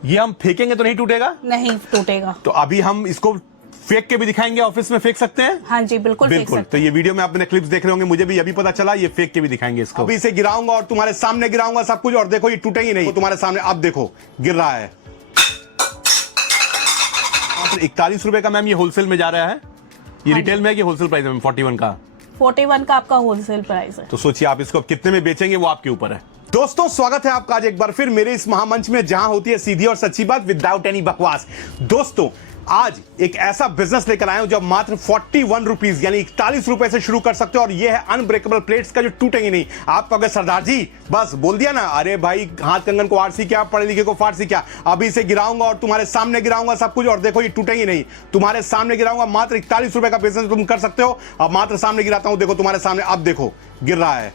ये हम फेंकेंगे तो नहीं टूटेगा? नहीं टूटेगा। तो अभी हम इसको फेंक के भी दिखाएंगे, ऑफिस में फेंक सकते हैं? हाँ जी बिल्कुल फेंक सकते हैं। तो ये वीडियो में आपने क्लिप्स देख रहे होंगे, मुझे भी अभी पता चला, ये फेंक के भी दिखाएंगे इसको। अभी इसे गिराऊंगा और तुम्हारे सामने गिराऊंगा सब कुछ, और देखो ये टूटेगी नहीं, तो तुम्हारे सामने अब देखो गिर रहा है। 41 रुपए का मैम ये होलसेल में जा रहा है। ये रिटेल में है कि होलसेल प्राइस है? 41 का। 41 का आपका होलसेल प्राइस है। तो सोचिए आप इसको कितने में बेचेंगे, वो आपके ऊपर है। दोस्तों स्वागत है आपका आज एक बार फिर मेरे इस महामंच में, जहां होती है सीधी और सच्ची बात विदाउट एनी बकवास। दोस्तों आज एक ऐसा बिजनेस लेकर आए हूं जो मात्र 41 रुपीज यानी 41 रुपए से शुरू कर सकते हो, और ये है अनब्रेकेबल प्लेट्स का जो टूटेंगे नहीं। आप कहोगे सरदार जी बस बोल दिया ना, अरे भाई हाथ कंगन को आरसी क्या, पढ़े लिखे को फारसी क्या। अभी इसे गिराऊंगा और तुम्हारे सामने गिराऊंगा सब कुछ, और देखो ये टूटेंगे नहीं, तुम्हारे सामने गिराऊंगा। मात्र 41 रुपए का बिजनेस तुम कर सकते हो। अब मात्र सामने गिराता हूं, देखो तुम्हारे सामने, अब देखो गिर रहा है।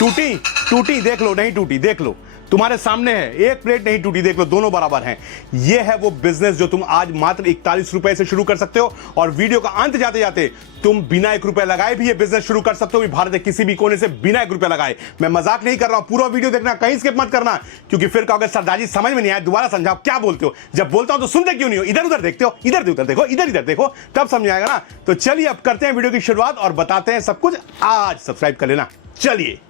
टूटी देख लो, नहीं टूटी देख लो, तुम्हारे सामने है, एक प्लेट नहीं टूटी, देख लो दोनों बराबर हैं। ये है वो बिजनेस जो तुम आज मात्र 41 रुपए से शुरू कर सकते हो, और वीडियो का अंत जाते जाते तुम बिना 1 रुपए लगाए भी ये बिजनेस शुरू कर सकते हो, भारत के किसी भी कोने से बिना 1 रुपए लगाए। मैं मजाक नहीं कर रहा हूं, पूरा वीडियो देखना, कहीं स्किप मत करना, क्योंकि फिर कहोगे सरदार जी समझ में नहीं आया, दोबारा समझाओ क्या बोलते हो। जब बोलता हूं तो सुनते क्यों नहीं हो, इधर उधर देखते हो, इधर देखो, इधर देखो, तब समझ आएगा ना। तो चलिए अब करते हैं वीडियो की शुरुआत और बताते हैं सब कुछ। आज सब्सक्राइब कर लेना, चलिए।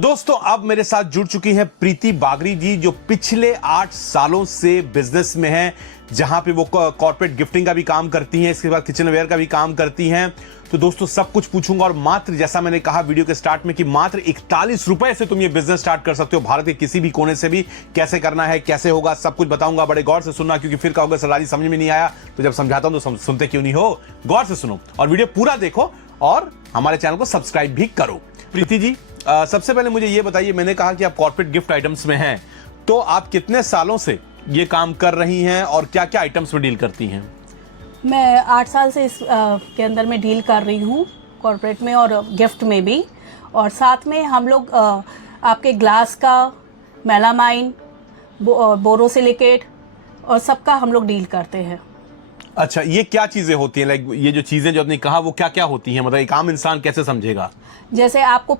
दोस्तों अब मेरे साथ जुड़ चुकी हैं प्रीति बागरी जी, जो पिछले 8 सालों से बिजनेस में हैं, जहां पे वो कॉर्पोरेट गिफ्टिंग का भी काम करती हैं, इसके बाद किचनवेयर का भी काम करती हैं। तो दोस्तों सब कुछ पूछूंगा, और मात्र जैसा मैंने कहा वीडियो के स्टार्ट में कि मात्र 41 रुपए से तुम ये बिजनेस स्टार्ट कर सकते हो, भारत के किसी भी कोने से भी। कैसे करना है, कैसे होगा, सब कुछ बताऊंगा, बड़े गौर से सुनना, क्योंकि फिर कहोगे सरदार जी समझ में नहीं आया। तो जब समझाता हूं तो सुनते क्यों नहीं हो, गौर से सुनो और वीडियो पूरा देखो, और हमारे चैनल को सब्सक्राइब भी करो। प्रीति जी सबसे पहले मुझे ये बताइए, मैंने कहा कि आप कॉर्पोरेट गिफ्ट आइटम्स में हैं, तो आप कितने सालों से ये काम कर रही हैं और क्या क्या आइटम्स में डील करती हैं? मैं 8 साल से इस के अंदर में डील कर रही हूँ, कॉर्पोरेट में और गिफ्ट में भी। और साथ में हम लोग आपके ग्लास का, मेलामाइन, बोरोसिलिकेट और सबका हम लोग डील करते हैं। अच्छा, ये क्या चीजें होती हैं, लाइक ये जो चीजें जो आपने कहा वो क्या क्या होती हैं, मतलब एक आम इंसान कैसे समझेगा? जैसे आपको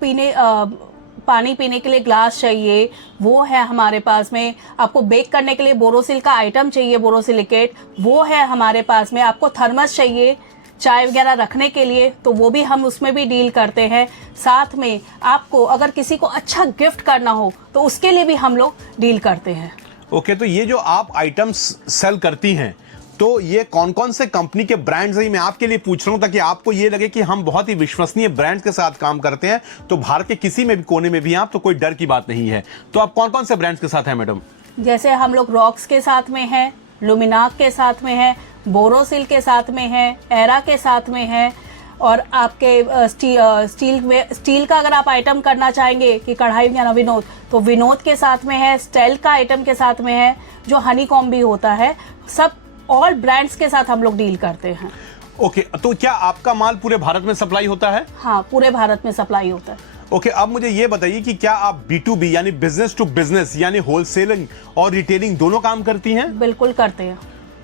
पानी पीने के लिए ग्लास चाहिए, वो है हमारे पास में। आपको बेक करने के लिए बोरोसिल का आइटम चाहिए, बोरोसिलिकेट, वो है हमारे पास में। आपको थर्मस चाहिए चाय वगैरह रखने के लिए, तो वो भी हम उसमें भी डील करते हैं। साथ में आपको अगर किसी को अच्छा गिफ्ट करना हो तो उसके लिए भी हम लोग डील करते हैं। ओके, तो ये जो आप आइटम्स सेल करती हैं, तो ये कौन कौन से कंपनी के ब्रांड्स हैं? मैं आपके लिए पूछ रहा हूं ताकि आपको ये लगे कि हम बहुत ही विश्वसनीय ब्रांड्स के साथ काम करते हैं, तो भारत के किसी में भी कोने में भी आप, तो कोई डर की बात नहीं है। तो आप कौन कौन से ब्रांड्स के साथ हैं मैडम? जैसे हम लोग रॉक्स के साथ में है, लुमिनाक के साथ में है, बोरोसिल के साथ में है, एरा के साथ में है, और आपके स्टील का अगर आप आइटम करना चाहेंगे कि कढ़ाई या विनोद, तो विनोद के साथ में है, स्टेल का आइटम के साथ में है, जो हनी कॉम्ब भी होता है। सब ऑल ब्रांड्स के साथ हम लोग डील करते हैं। ओके, तो क्या आपका माल पूरे भारत में सप्लाई होता है? हाँ, पूरे भारत में सप्लाई होता है। ओके, अब मुझे ये बताइए कि क्या आप B2B यानी बिजनेस टू बिजनेस यानी होलसेलिंग और रिटेलिंग दोनों काम करती हैं? बिल्कुल करते हैं।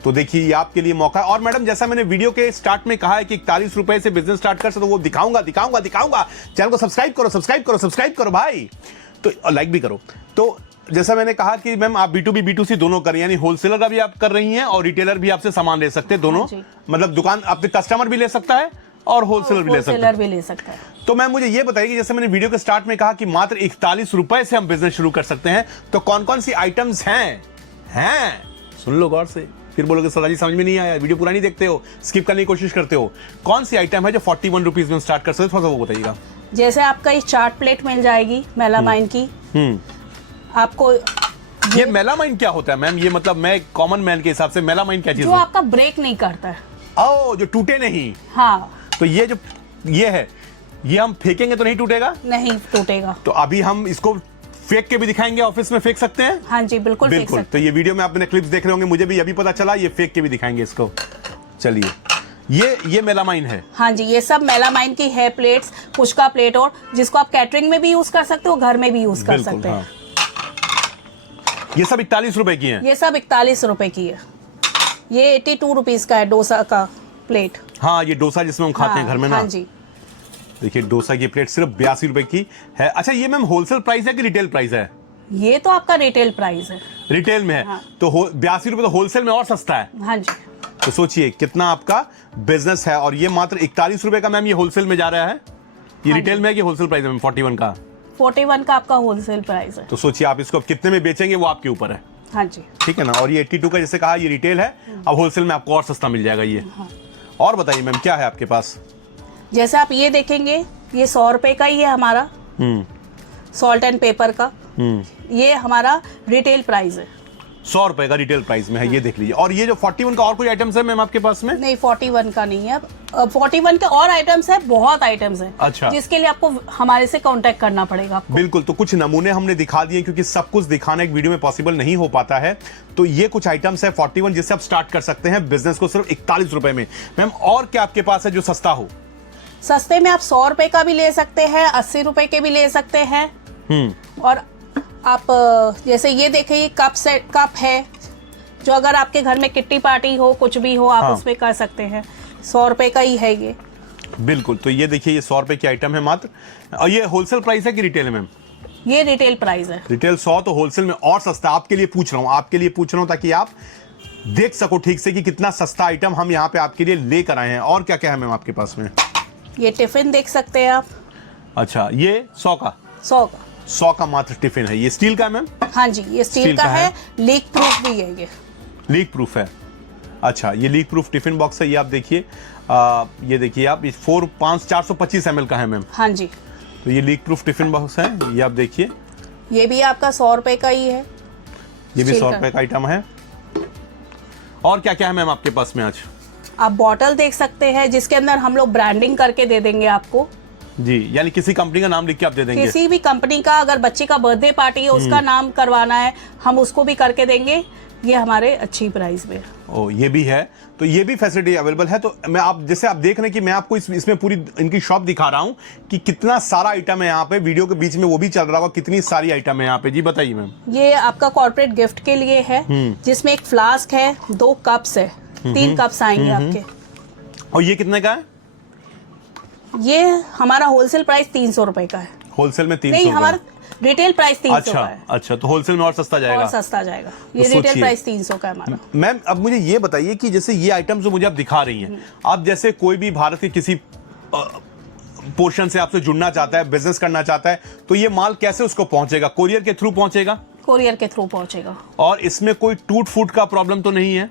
तो देखिए ये आपके लिए मौका है। और मैडम जैसा मैंने वीडियो के स्टार्ट में कहा है कि 41 रुपए से बिजनेस स्टार्ट कर सकते, तो वो दिखाऊंगा। चैनल को सब्सक्राइब करो भाई, तो लाइक भी करो। तो जैसा मैंने कहा कि मैम आप B2B B2C दोनों कर रही हैं, यानी होलसेलर का भी आप कर रही हैं और रिटेलर भी आपसे सामान ले सकते हैं दोनों। मतलब दुकान अपने कस्टमर भी ले सकता है और होलसेलर भी ले सकता है। तो मैम मुझे ये बताइए कि जैसे मैंने वीडियो के स्टार्ट में कहा कि मात्र 41 रुपए से हम बिजनेस शुरू कर सकते हैं, तो कौन कौन सी आइटम्स हैं? सुन लो गौर से, फिर बोलोगे सरदार जी समझ में नहीं आया, वीडियो पूरा नहीं देखते हो, स्किप करने की कोशिश करते हो। कौन सी आइटम है जो 41 रुपीज में स्टार्ट कर सकते, थोड़ा सा वो बताइएगा। जैसे आपका ये चार्ट प्लेट मिल जाएगी मेलामाइन की। आपको ये मेलामाइन क्या होता है मैम? ये मतलब मैं कॉमन मैन के हिसाब से मेलामाइन क्या चीज है? जो आपका ब्रेक नहीं करता है। ओ, जो टूटे नहीं। हाँ, तो ये जो ये है, ये हम फेंकेंगे तो नहीं टूटेगा? नहीं टूटेगा। तो अभी हम इसको फेंक के भी दिखाएंगे, ऑफिस में फेंक सकते हैं? हाँ जी बिल्कुल फेंक सकते हैं। तो ये वीडियो में आपने क्लिप्स देख रहे होंगे, मुझे भी अभी पता चला, ये फेंक के भी दिखाएंगे इसको। चलिए, ये मेलामाइन है। हाँ जी, ये सब मेलामाइन की है प्लेट्स, पुचका प्लेट, और जिसको आप कैटरिंग में भी यूज कर सकते हो, घर में भी यूज कर सकते हैं। ये सब 41 रुपए की है? ये सब 41 रुपए की है। ये 82 रुपीज का है डोसा का प्लेट। हाँ, ये डोसा जिसमें हम खाते हैं घर में ना। हाँ जी। देखिए डोसा की प्लेट सिर्फ 82 रुपए की है। अच्छा, ये मैम होलसेल प्राइस है कि रिटेल प्राइस है? ये तो आपका रिटेल प्राइस है। रिटेल में है। हाँ। तो 82 रुपए तो होलसेल में और सस्ता है। हाँ जी। तो सोचिए कितना आपका बिजनेस है। और ये मात्र 41 रुपए का मैम ये होलसेल में जा रहा है। ये हाँ रिटेल में है कि होलसेल प्राइस है मैम? 41 का। 41 का आपका होलसेल प्राइस है। तो सोचिए आप इसको अब कितने में बेचेंगे वो आपके ऊपर है। हाँ जी। ठीक है ना। और ये 82 का जैसे कहा ये रिटेल है, अब होलसेल में आपको और सस्ता मिल जाएगा ये। हाँ। और बताइए मैम क्या है आपके पास? जैसे आप ये देखेंगे, ये 100 रुपए का ही है हमारा सॉल्ट एंड पेपर का। ये हमारा रिटेल प्राइस है। 100 रुपए का रिटेल प्राइस में है। ये देख लीजिए। और ये जो 41 का और कोई आइटम्स है मैम आपके पास में? नहीं, 41 का नहीं है। 41 के और आइटम्स है, बहुत आइटम्स है। अच्छा। जिसके लिए आपको हमारे से कांटेक्ट करना पड़ेगा आपको। बिल्कुल। तो कुछ नमूने हमने दिखा दिए क्योंकि सब कुछ दिखाना एक वीडियो में पॉसिबल नहीं हो पाता है। तो ये कुछ आइटम्स है 41 जिससे आप स्टार्ट कर सकते हैं बिजनेस को सिर्फ 41 रुपए में। मैम और क्या आपके पास है जो सस्ता हो? सस्ते में आप 100 रुपए का भी ले सकते हैं, 80 रुपए के भी ले सकते हैं। और आप जैसे ये देखिए कप है, जो अगर आपके घर में किट्टी पार्टी हो, कुछ भी हो, आप हाँ। उसमें कर सकते हैं। 100 रुपए का ही है ये। बिल्कुल। तो ये देखिए ये 100 रुपए की आइटम है मात्र। और ये होलसेल प्राइस है कि रिटेल है मैम? ये रिटेल प्राइस है। रिटेल 100, तो होलसेल में और सस्ता। आपके लिए पूछ रहा हूं ताकि आप देख सको ठीक से कि कितना सस्ता आइटम हम यहाँ पे आपके लिए लेकर आए हैं। और क्या क्या है मैम आपके पास में? ये टिफिन देख सकते हैं आप। अच्छा, ये 100 का? 100 का। 100 का मात्र टिफिन है। ये स्टील का है मैम? हाँ जी, ये स्टील का है। लीक प्रूफ भी है ये। लीक प्रूफ है। अच्छा, ये लीक प्रूफ टिफिन बॉक्स है। ये आप देखिए, ये देखिए आप, 425 ml का है मैम। हाँ जी। तो ये लीक प्रूफ टिफिन बॉक्स है। ये आप देखिए, ये भी आपका 100 रुपए का ही है। ये भी स्टील 100 का। रुपए का आइटम है। और क्या क्या है मैम आपके पास में आज? आप बॉटल देख सकते हैं, जिसके अंदर हम लोग ब्रांडिंग करके दे देंगे आपको। जी, यानी किसी कंपनी का नाम लिख के आप दे देंगे? किसी भी कंपनी का, अगर बच्चे का बर्थडे पार्टी है उसका नाम करवाना है, हम उसको भी करके देंगे। ये हमारे अच्छी प्राइस में। ओ, ये भी है। तो ये भी फैसिलिटी अवेलेबल है। तो मैं आप जैसे आप देख रहे हैं कि मैं आपको इसमें पूरी इनकी शॉप दिखा रहा हूं कि कितना सारा आइटम है यहाँ पे। वीडियो के बीच में वो भी चल रहा होगा, कितनी सारी आइटम है यहाँ पे। जी बताइए मैम। ये आपका कॉर्पोरेट गिफ्ट के लिए है, जिसमें एक फ्लास्क है, 2 कप्स है, 3 कप्स आएंगे आपके। और ये कितने का है? ये हमारा होलसेल प्राइस 300 रुपए का है। होलसेल में 300? नहीं, हमारा रिटेल प्राइस 300 का है। अच्छा, तो होलसेल में और सस्ता जाएगा? और सस्ता जाएगा। ये तो रिटेल सोचिए। प्राइस 300 का है हमारा। मैम अब मुझे ये बताइए कि जैसे ये आइटम जो मुझे आप दिखा रही हैं, आप जैसे कोई भी भारत के किसी पोर्शन से आपसे जुड़ना चाहता है, बिजनेस करना चाहता है, तो ये माल कैसे उसको पहुंचेगा? कोरियर के थ्रू पहुंचेगा? कोरियर के थ्रू पहुंचेगा। और इसमें कोई टूट फूट का प्रॉब्लम तो नहीं है?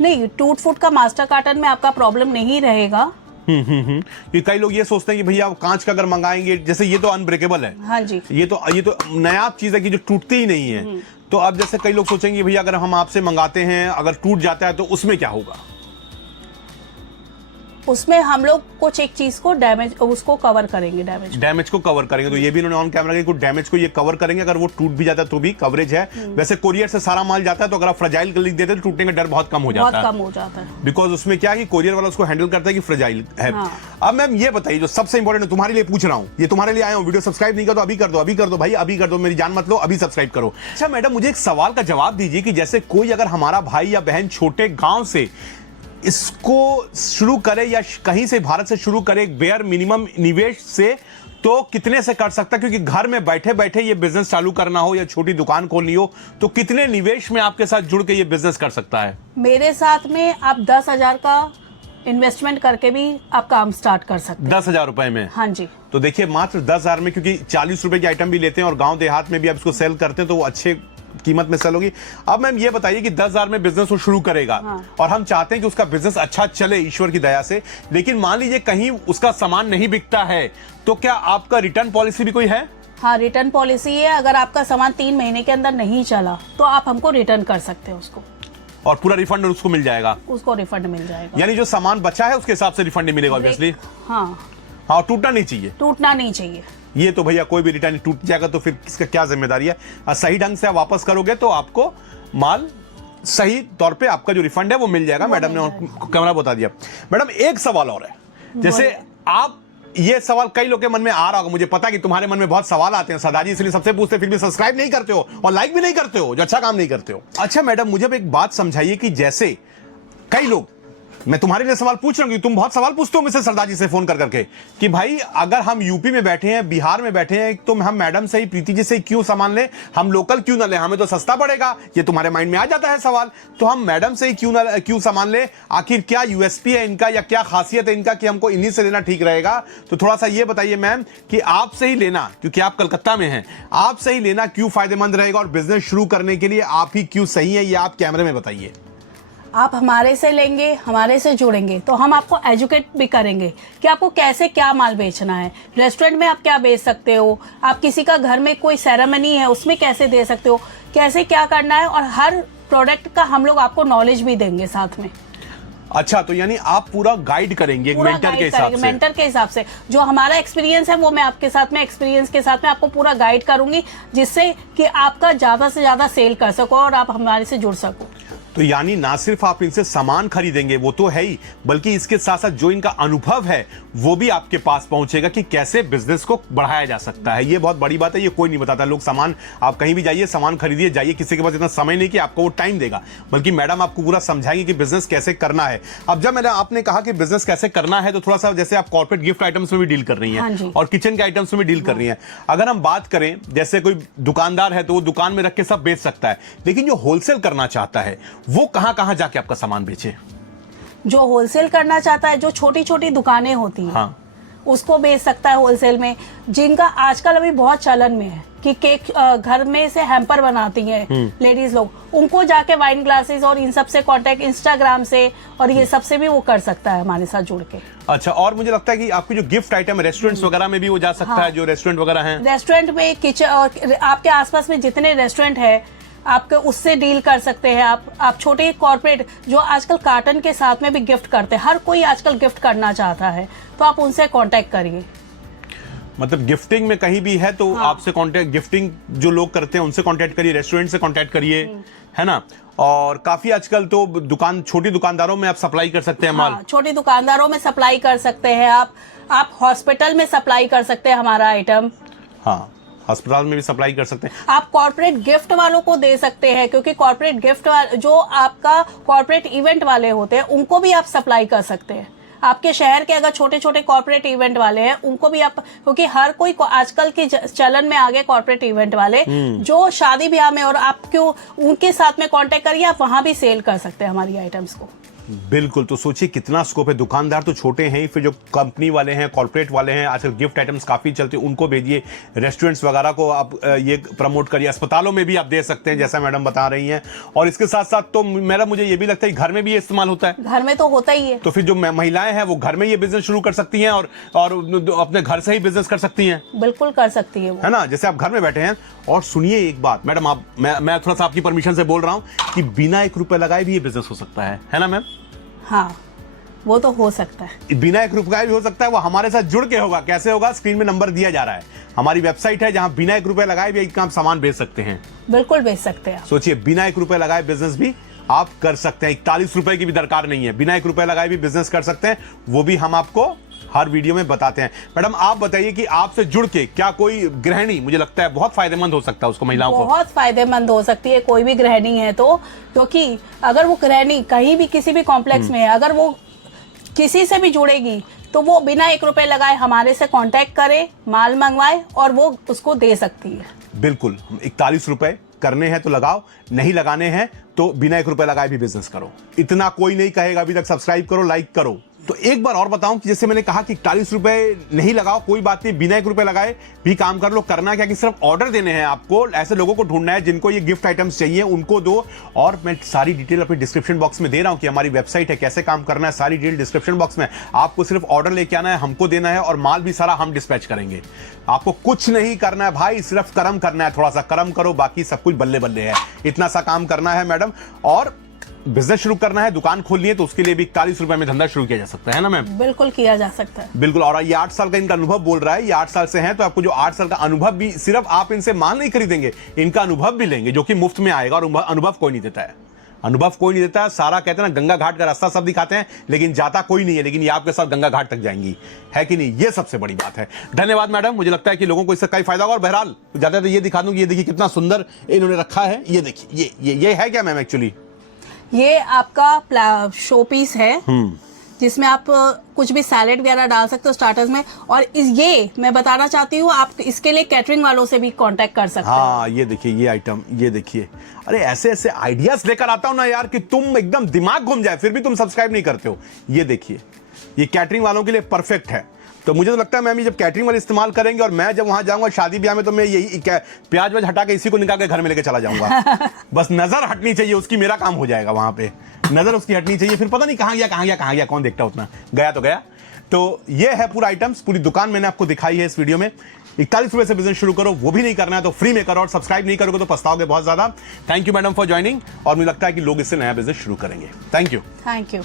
नहीं, टूट फूट का मास्टर कार्टन में आपका प्रॉब्लम नहीं रहेगा। कि कई लोग ये सोचते हैं कि भैया कांच का अगर मंगाएंगे, जैसे ये तो अनब्रेकेबल है। हाँ जी। ये तो नया चीज है कि जो टूटती ही नहीं है। तो अब जैसे कई लोग सोचेंगे भैया अगर हम आपसे मंगाते हैं, अगर टूट जाता है तो उसमें क्या होगा? उसमें हम लोग कुछ एक चीज को डैमेज, उसको कवर करेंगे। डैमेज को कवर करेंगे। तो ये भी इन्होंने ऑन कैमरा कि डैमेज को ये कवर करेंगे। अगर वो टूट भी जाता है तो भी कवरेज है। वैसे कोरियर से सारा माल जाता है, तो अगर आप फ्रजाइल लिख देते हैं तो टूटने का डर बहुत कम हो जाता है। बहुत कम हो जाता है। बिकॉज उसमें क्या है कि कोरियर वाला उसको हैंडल करता है कि फ्रजाइल है। हाँ। अब मैम ये बताइए, जो सबसे इंपॉर्टेंट है, तुम्हारे लिए पूछ रहा हूँ, ये तुम्हारे लिए आया हूँ। वीडियो सब्सक्राइब नहीं कर दो, अभी कर दो, अभी कर दो भाई, अभी कर दो, मेरी जान मत लो, अभी सब्सक्राइब करो। अच्छा मैडम, मुझे एक सवाल का जवाब दीजिए कि जैसे कोई अगर हमारा भाई या बहन छोटे गांव से इसको शुरू करे या कहीं से भारत से शुरू करे बेयर मिनिमम निवेश से, तो कितने से कर सकता है? क्योंकि घर में बैठे बैठे ये बिजनेस चालू करना हो या छोटी दुकान खोलनी हो, तो कितने निवेश में आपके साथ जुड़ के ये बिजनेस कर सकता है? मेरे साथ में आप 10,000 का इन्वेस्टमेंट करके भी आप काम स्टार्ट कर सकते हैं। 10,000 रुपए में? हाँ जी। तो देखिए मात्र 10,000 में, क्योंकि 40 रुपए की आइटम भी लेते हैं और गांव देहात में भी आप इसको सेल करते हैं, तो वो अच्छे कीमत में सेल होगी। अब मैम ये बताइए कि 10,000 में बिजनेस वो शुरू करेगा। हाँ। और हम चाहते हैं कि उसका बिजनेस अच्छा चले ईश्वर की दया से, लेकिन मान लीजिए कहीं उसका सामान नहीं बिकता है, तो क्या आपका रिटर्न पॉलिसी भी कोई है? हाँ, रिटर्न पॉलिसी है। अगर आपका सामान 3 महीने के अंदर नहीं चला तो आप हमको रिटर्न कर सकते हैं उसको, और पूरा रिफंड उसको मिल जाएगा? उसको रिफंड मिल जाएगा। यानी जो सामान बचा है उसके हिसाब से रिफंड मिलेगा ऑब्वियसली। हाँ, हाँ, टूटना नहीं चाहिए। टूटना नहीं चाहिए। ये तो भैया कोई भी रिटर्न टूट जाएगा तो फिर किसका क्या जिम्मेदारी है? सही ढंग से आप वापस करोगे तो आपको माल सही तौर पे आपका जो रिफंड है वो मिल जाएगा। मैडम ने कैमरा बता दिया। मैडम एक सवाल और है, जैसे आप ये सवाल कई लोग के मन में आ रहा होगा, मुझे पता है कि तुम्हारे मन में बहुत सवाल आते हैं सरदार जी, इसलिए सबसे पूछते फिर भी सब्सक्राइब नहीं करते हो और लाइक भी नहीं करते हो, जो अच्छा काम नहीं करते हो। अच्छा मैडम, मुझे अब एक बात समझाइए कि जैसे कई लोग, मैं तुम्हारे लिए सवाल पूछ रहा हूं, तुम बहुत सवाल पूछते हो मुझसे सरदार जी से फोन कर करके कि भाई अगर हम यूपी में बैठे हैं, बिहार में बैठे हैं, तो हम मैडम से ही, प्रीति जी से ही क्यों सामान लें, हम लोकल क्यों ना लें, हमें तो सस्ता पड़ेगा, ये तुम्हारे माइंड में आ जाता है सवाल, तो हम मैडम से ही क्यों सामान लें, आखिर क्या यूएसपी है इनका या क्या खासियत है इनका कि हमको इन्हीं से लेना ठीक रहेगा। तो थोड़ा सा ये बताइए मैम कि आपसे ही लेना, क्योंकि आप कलकत्ता में हैं, आपसे ही लेना क्यों फायदेमंद रहेगा और बिजनेस शुरू करने के लिए आप ही क्यों सही है, ये आप कैमरे में बताइए। आप हमारे से लेंगे, हमारे से जुड़ेंगे तो हम आपको एजुकेट भी करेंगे कि आपको कैसे क्या माल बेचना है। रेस्टोरेंट में आप क्या बेच सकते हो, आप किसी का घर में कोई सेरेमनी है उसमें कैसे दे सकते हो, कैसे क्या करना है, और हर प्रोडक्ट का हम लोग आपको नॉलेज भी देंगे साथ में। अच्छा, तो यानी आप पूरा गाइड करेंगे, पूरा मेंटर के गाइड हिसाब करेंगे, से। मेंटर के हिसाब से जो हमारा एक्सपीरियंस है वो मैं आपके साथ में एक्सपीरियंस के साथ में आपको पूरा गाइड करूंगी, जिससे कि आपका ज्यादा से ज्यादा सेल कर सको और आप हमारे से जुड़ सको। तो यानी ना सिर्फ आप इनसे सामान खरीदेंगे, वो तो है ही, बल्कि इसके साथ साथ जो इनका अनुभव है वो भी आपके पास पहुंचेगा कि कैसे बिजनेस को बढ़ाया जा सकता है। ये बहुत बड़ी बात है, ये कोई नहीं बताता। लोग सामान, आप कहीं भी जाइए सामान खरीदिए जाइए, किसी के पास इतना समय नहीं कि आपको वो टाइम देगा, बल्कि मैडम आपको पूरा समझाएंगे कि बिजनेस कैसे करना है। अब जब आपने कहा कि बिजनेस कैसे करना है, तो थोड़ा सा जैसे आप कॉर्पोरेट गिफ्ट आइटम्स में भी डील कर रही हैं और किचन के आइटम्स में भी डील कर रही हैं। अगर हम बात करें, जैसे कोई दुकानदार है तो वो दुकान में रख के सब बेच सकता है, लेकिन जो होलसेल करना चाहता है वो कहां कहां जाके आपका सामान बेचे? जो होलसेल करना चाहता है, जो छोटी छोटी दुकानें होती हैं, हाँ, उसको बेच सकता है होलसेल में। जिनका आजकल अभी बहुत चलन में है कि केक घर में से हैम्पर बनाती हैं लेडीज लोग, उनको जाके वाइन ग्लासेस और इन सब से कांटेक्ट, इंस्टाग्राम से और ये सब से भी वो कर सकता है हमारे साथ जुड़ के। अच्छा, और मुझे लगता है कि आपकी जो गिफ्ट आइटम है रेस्टोरेंट्स वगैरह में भी वो जा सकता है, जो रेस्टोरेंट वगैरह हैं, रेस्टोरेंट में, किचन, आपके आसपास में जितने रेस्टोरेंट है आपके उससे डील कर सकते हैं। आप छोटे कॉर्पोरेट जो आजकल कार्टन के साथ में भी गिफ्ट करते हैं, हर कोई आजकल गिफ्ट करना चाहता है, तो आप उनसे कांटेक्ट करिए। मतलब गिफ्टिंग में कहीं भी है तो आपसे कांटेक्ट, गिफ्टिंग जो लोग करते हैं उनसे कांटेक्ट करिए, रेस्टोरेंट से कांटेक्ट करिए, है ना। और काफी आजकल तो छोटी दुकानदारों में आप सप्लाई कर सकते हैं माल। छोटी दुकानदारों में सप्लाई कर सकते हैं आप हॉस्पिटल में सप्लाई कर सकते हैं हमारा आइटम। हाँ, अस्पताल में भी सप्लाई कर सकते हैं। आप कॉर्पोरेट गिफ्ट वालों को दे सकते हैं, क्योंकि कॉर्पोरेट गिफ्ट जो आपका कॉर्पोरेट इवेंट वाले होते हैं उनको भी आप सप्लाई कर सकते हैं। आपके शहर के अगर छोटे छोटे कॉर्पोरेट इवेंट वाले हैं उनको भी आप, क्योंकि हर कोई आजकल के चलन में आ गए कॉर्पोरेट इवेंट वाले जो शादी ब्याह में, और आप क्यों उनके साथ में कांटेक्ट करिए, आप वहां भी सेल कर सकते हैं हमारी आइटम्स को। बिल्कुल, तो सोचिए कितना स्कोप है। दुकानदार तो छोटे हैं ही, फिर जो कंपनी वाले हैं, कॉर्पोरेट वाले हैं, आजकल गिफ्ट आइटम्स काफी चलते हैं, उनको भेजिए। रेस्टोरेंट्स वगैरह को आप ये प्रमोट करिए, अस्पतालों में भी आप दे सकते हैं जैसा मैडम बता रही हैं। और इसके साथ साथ तो मैडम मुझे ये भी लगता है घर में भी ये इस्तेमाल होता है। घर में तो होता ही है, तो फिर जो महिलाएं हैं वो घर में ये बिजनेस शुरू कर सकती हैं और अपने घर से ही बिजनेस कर सकती हैं। बिल्कुल कर सकती है, है ना। जैसे आप घर में बैठे हैं, और सुनिए एक बात मैडम, मैं थोड़ा सा आपकी परमिशन से बोल रहा हूँ कि बिना 1 रुपए लगाए भी ये बिजनेस हो सकता है ना मैम? हाँ, वो तो हो सकता है, बिना 1 रुपए भी हो सकता है। वो हमारे साथ जुड़ के होगा। कैसे होगा? स्क्रीन में नंबर दिया जा रहा है, हमारी वेबसाइट है जहां बिना 1 रुपए लगाए भी आप सामान बेच सकते हैं। बिल्कुल बेच सकते हैं। सोचिए, बिना 1 रुपए लगाए बिजनेस भी आप कर सकते हैं। 41 रुपए की भी दरकार नहीं है, बिना 1 रुपए लगाए भी बिजनेस कर सकते हैं। वो भी हम आपको हर वीडियो में बताते हैं। मैडम आप बताइए कि आपसे जुड़ के क्या कोई गृहिणी, मुझे लगता है बहुत फायदेमंद हो सकता है उसको, महिलाओं को बहुत फायदेमंद हो सकती है कोई भी गृहिणी है तो, क्योंकि अगर वो गृहिणी कहीं भी किसी भी कॉम्प्लेक्स में है, अगर वो किसी से भी जुड़ेगी तो वो बिना 1 रुपए लगाए हमारे से कांटेक्ट करे, माल मंगवाए और वो उसको दे सकती है। बिल्कुल, 41 रुपए करने हैं तो लगाओ, नहीं लगाने हैं तो बिना 1 रुपए लगाए भी बिजनेस करो। इतना कोई नहीं कहेगा। अभी तक सब्सक्राइब करो, लाइक करो। तो एक बार और बताऊं कि जैसे मैंने कहा कि 41 रुपए नहीं लगाओ, कोई बात नहीं, बिना 1 रुपए लगाए भी काम कर लो। करना क्या कि सिर्फ ऑर्डर देने हैं आपको, ऐसे लोगों को ढूंढना है जिनको ये गिफ्ट आइटम्स चाहिए, उनको दो। और मैं सारी डिटेल अपने डिस्क्रिप्शन बॉक्स में दे रहा हूं कि हमारी वेबसाइट है, कैसे काम करना है, सारी डिटेल डिस्क्रिप्शन बॉक्स में। आपको सिर्फ ऑर्डर लेके आना है, हमको देना है, और माल भी सारा हम डिस्पैच करेंगे। आपको कुछ नहीं करना है भाई, सिर्फ कर्म करना है। थोड़ा सा कर्म करो, बाकी सब कुछ बल्ले बल्ले है। इतना सा काम करना है मैडम। और बिजनेस शुरू करना है, दुकान खोलनी है, तो उसके लिए भी 41 रुपए में धंधा शुरू किया जा सकता है ना मैम? बिल्कुल किया जा सकता है। बिल्कुल। और ये 8 साल का इनका अनुभव बोल रहा है, ये 8 साल से हैं, तो आपको जो 8 साल का अनुभव भी, सिर्फ आप इनसे माल नहीं खरीदेंगे, इनका अनुभव भी लेंगे, जो कि मुफ्त में आएगा, और अनुभव कोई नहीं देता है। अनुभव कोई नहीं देता, सारा कहते हैं ना गंगा घाट का रास्ता सब दिखाते हैं लेकिन जाता कोई नहीं है, लेकिन ये आपके साथ गंगा घाट तक जाएंगी, है कि नहीं? ये सबसे बड़ी बात है। धन्यवाद मैडम, मुझे लगता है कि लोगों को इससे कई फायदा होगा। और बहरहाल ज्यादा तो ये दिखा दूं, ये देखिए कितना सुंदर इन्होंने रखा है, ये देखिए ये है क्या मैम एक्चुअली? ये आपका शो पीस है जिसमें आप कुछ भी सैलेड वगैरह डाल सकते हो स्टार्टर्स में। और ये मैं बताना चाहती हूँ, आप इसके लिए कैटरिंग वालों से भी कांटेक्ट कर सकते हो। हाँ ये देखिए ये आइटम, ये देखिए, अरे ऐसे ऐसे आइडियाज लेकर आता हूं ना यार कि तुम एकदम दिमाग घूम जाए, फिर भी तुम सब्सक्राइब नहीं करते हो। ये देखिए, ये कैटरिंग वालों के लिए परफेक्ट है। तो मुझे तो लगता है मैम ये जब कैटरिंग वाले इस्तेमाल करेंगे और मैं जब वहां जाऊंगा शादी ब्याह में, तो मैं यही प्याज व्याज हटा के इसी को निकाल के घर में लेके चला जाऊंगा। बस नजर हटनी चाहिए उसकी, मेरा काम हो जाएगा वहां पे, नजर उसकी हटनी चाहिए, फिर पता नहीं कहां गया कौन देखता उतना, गया तो गया। तो ये है पूरा आइटम्स, पूरी दुकान मैंने आपको दिखाई है इस वीडियो में। 41 रुपए से बिजनेस शुरू करो, वो भी नहीं करना है तो फ्री में करो, और सब्सक्राइब नहीं करोगे तो पछताओगे बहुत ज्यादा। Thank you madam for joining, और मुझे लगता है कि लोग इससे नया बिजनेस शुरू करेंगे। Thank you. Thank you.